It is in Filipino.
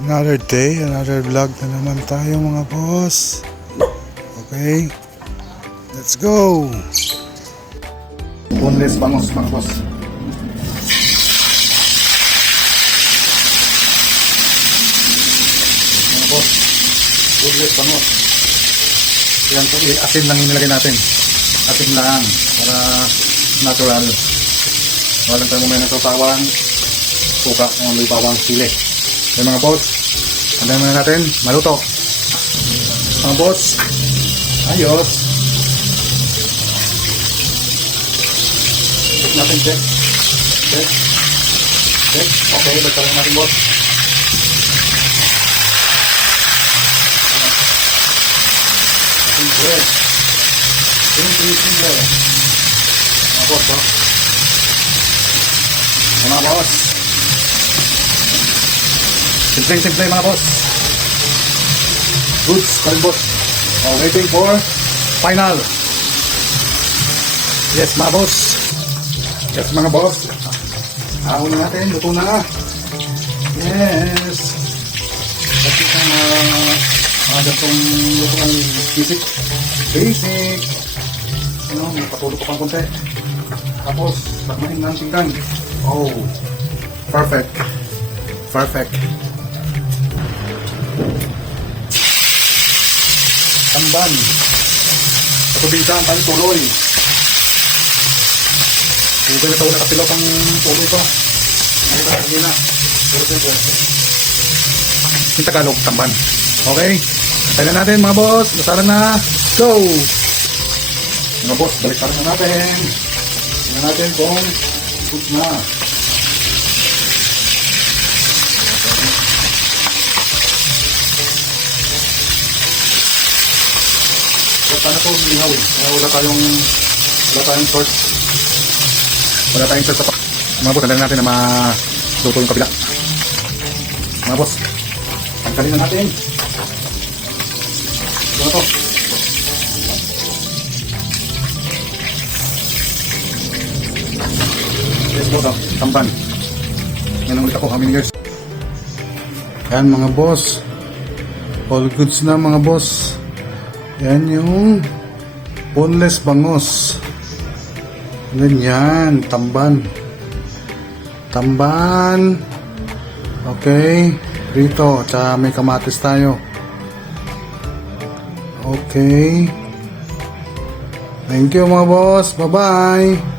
Another day, another vlog na naman tayo mga boss. Okay, let's go. Boneless bangos mga boss. Mga boss, boneless bangos. Yan po, asin lang yung nilagay natin. Asin lang para natural. Walang tayo mamaya ng sausawan, suka, may bawang sili. Okay mga boss, antayin muna natin maluto. Mga boss, ayos. Check natin, check. Check. Check. Okay, balik lang natin boss. Simple. Simple. Mga boss, oh. Mga boss. Simple mga boss. Goods pa rin boss. Oh, waiting for final. Yes mga boss. Yes mga boss. Ahon na natin. Luto na. Yes. Kasi mga gatong luto ng basic. Basic. Ano, may patulog ko pang konti. Tapos, pagmahin ng singgang. Oh, perfect. Perfect. Tamban. Patubigan tayo tuloy. Huwag na tayo nakapilaw pang tuloy ko. Hindi na. Yung Tagalog, tamban. Okay. Tayo na natin mga boss. Nasaran na. Go! Mga boss, balik pa rin na natin. Tingnan natin kung good na. Paano po umihaw eh? Wala tayong short. Wala tayong short sa pa. Mga boss, tandaan natin na maluto yung kabila. Mga boss, tanggalin na natin. Ito na to. Yes boss, tamban. Yan ang ulit ako, how many years? Yan mga boss. All goods na mga boss. Yan yung boneless bangos. Ganyan, tamban. Tamban. Okay. Rito, tsaka may kamatis tayo. Okay. Thank you mga boss. Bye-bye.